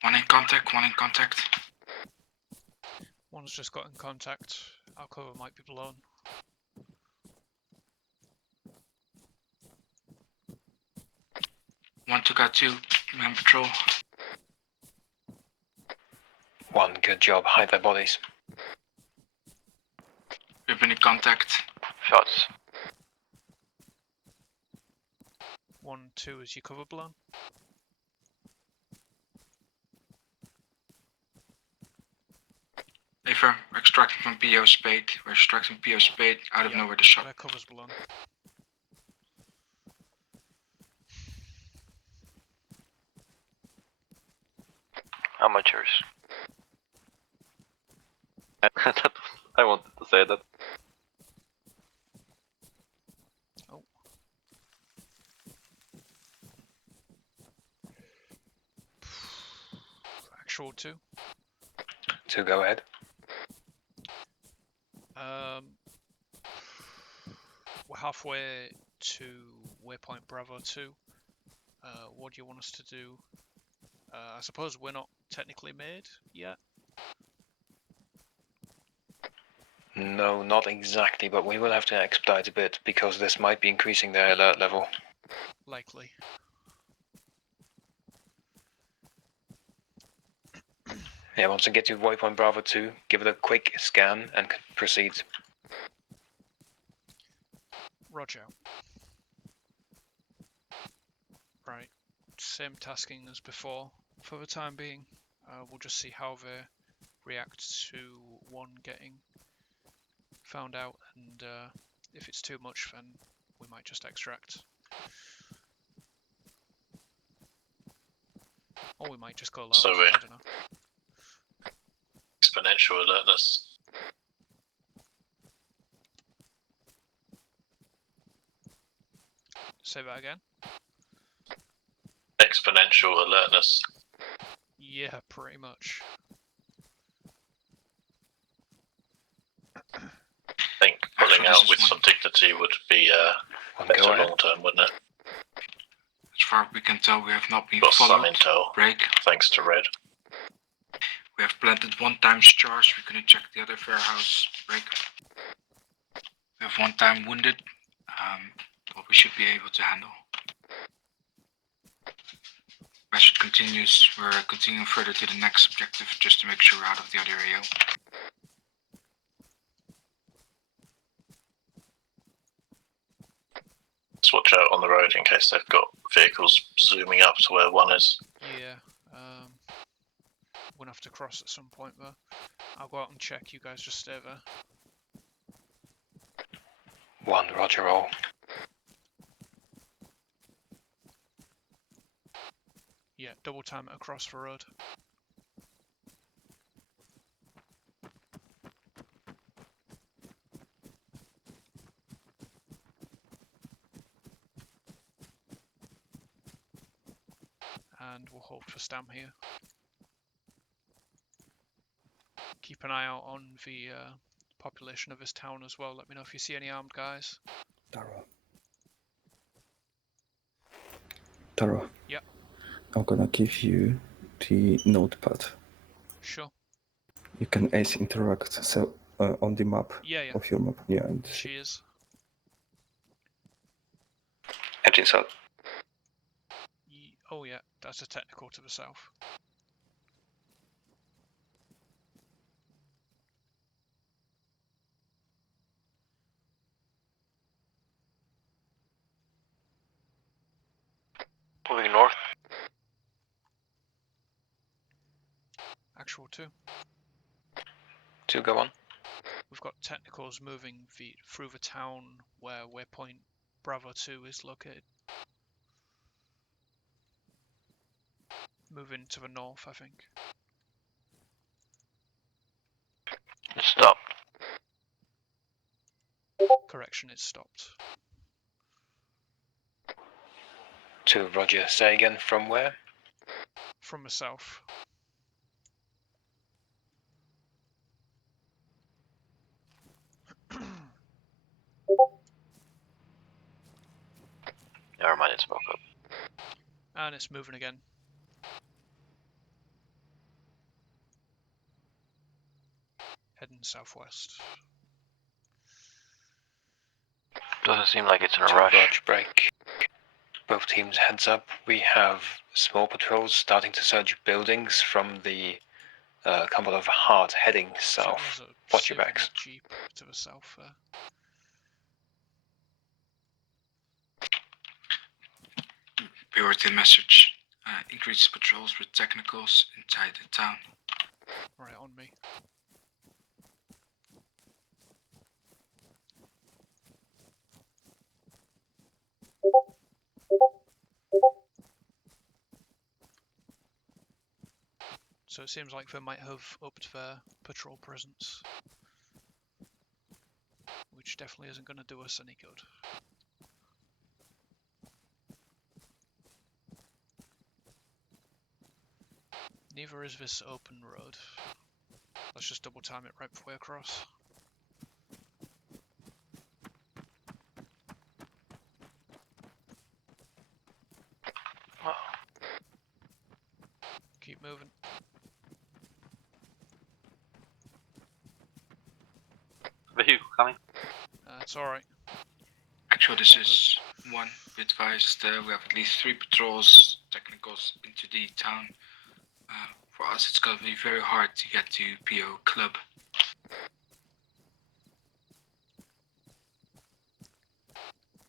One in contact, one in contact. One's just got in contact. Our cover might be blown. One took out 2, man patrol. 1, good job. Hide their bodies. We've been in contact. Shots. 1, 2, is your cover blown? Afer, we're extracting from PO Spade. We're extracting PO Spade out of nowhere the shop. Their cover's blown. Amateurs. I wanted to say that. Oh. Actual 2. 2, go ahead. We're halfway to waypoint Bravo 2. What do you want us to do? I suppose we're not technically made yet. No, not exactly, but we will have to expedite a bit because this might be increasing their alert level. Likely. Yeah, once I get to waypoint Bravo 2, give it a quick scan and proceed. Roger. Right. Same tasking as before. For the time being, we'll just see how they react to one getting found out, and if it's too much, then we might just extract. Or we might just go loud, So I don't know. Exponential alertness. Say that again? Exponential alertness. Yeah, pretty much. I think pulling out with some dignity would be better long term, wouldn't it? As far as we can tell, we have not been Got followed. some intel. Break. Thanks to Red. We have planted 1 times charge. We're gonna check the other warehouse. Break. We have 1 time wounded, but we should be able to handle. Ratchet continues. We're continuing further to the next objective just to make sure we're out of the other AO. Let's watch out on the road in case they've got vehicles zooming up to where one is. Yeah. We'll have to cross at some point though. I'll go out and check. You guys just stay there. 1, roger all. Yeah, double time it across the road. And we'll hold for Stam here. Keep an eye out on the population of this town as well. Let me know if you see any armed guys. Taro. Yep. I'm gonna give you the notepad. Sure. You can ace interact on the map Yeah. of your map. Yeah. And She is. Engine south. Oh yeah, that's a technical to the south. Moving north. Actual 2. 2, go on. We've got technicals moving through the town where waypoint Bravo 2 is located. Moving to the north, I think. Stop. Correction, it's stopped. 2, roger. Say again, from where? From the south. ArmA didn't smoke up. And it's moving again. Heading southwest. Doesn't seem like it's in a 2, rush. roger, break. Both teams heads up. We have small patrols starting to search buildings from the couple of Hart heading south. Watch your backs. Jeep to the south there. Priority message. Increase patrols with technicals inside the town. Right on me. So it seems like they might have upped their patrol presence. which definitely isn't going to do us any good. Neither is this open road. Let's just double time it right before we cross. Keep moving. Vehicle coming. It's alright. Actually, this is one. Be advised, we have at least 3 patrols, technicals into the town. For us, it's going to be very hard to get to PO Club.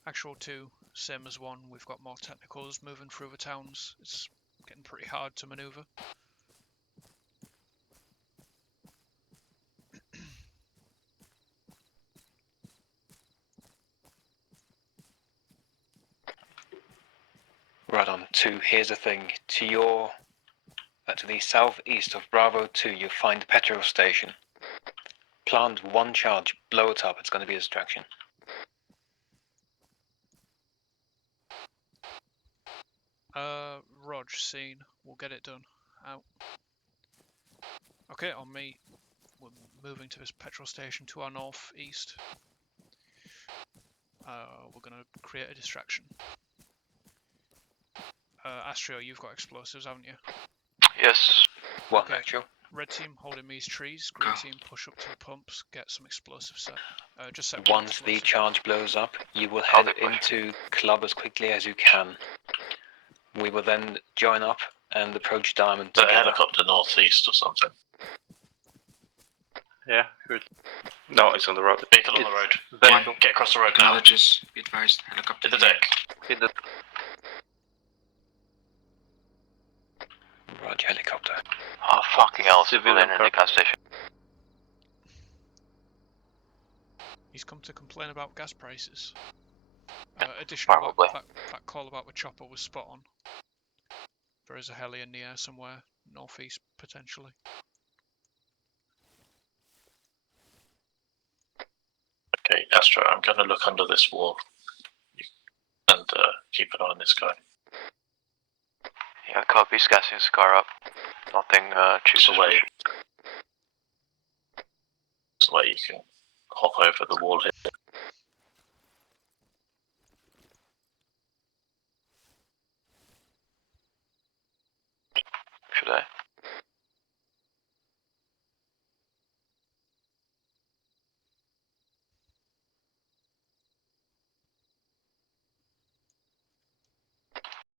Actual 2, same as 1. We've got more technicals moving through the towns. It's getting pretty hard to maneuver. Right on. 2, here's the thing. To the southeast of Bravo 2, you'll find the petrol station. Plant 1 charge, blow it up, it's going to be a distraction. Rog, seen. We'll get it done. Out. Okay, on me. We're moving to this petrol station to our northeast. We're going to create a distraction. Astrio, you've got explosives, haven't you? Yes. One, okay. actual. Red team, holding these trees. Green team, push up to the pumps. Get some explosives set. Just set Once the charge blows up, you will head into Club as quickly as you can. We will then join up and approach Diamond The together. helicopter northeast or something. Yeah, good. No, it's on the road. The vehicle on the road. One. Get across the road now. Acknowledges. Be advised, helicopter. Hit the deck. Hit the... Roger, helicopter. Oh, fucking hell, civilian in the gas station. He's come to complain about gas prices. Additionally, that call about the chopper was spot on. There is a heli in the air somewhere, northeast potentially. Okay, Astro, I'm going to look under this wall and keep an eye on this guy. Yeah, copy. He's gassing his car up. Nothing too suspicious. So way you can hop over the wall here.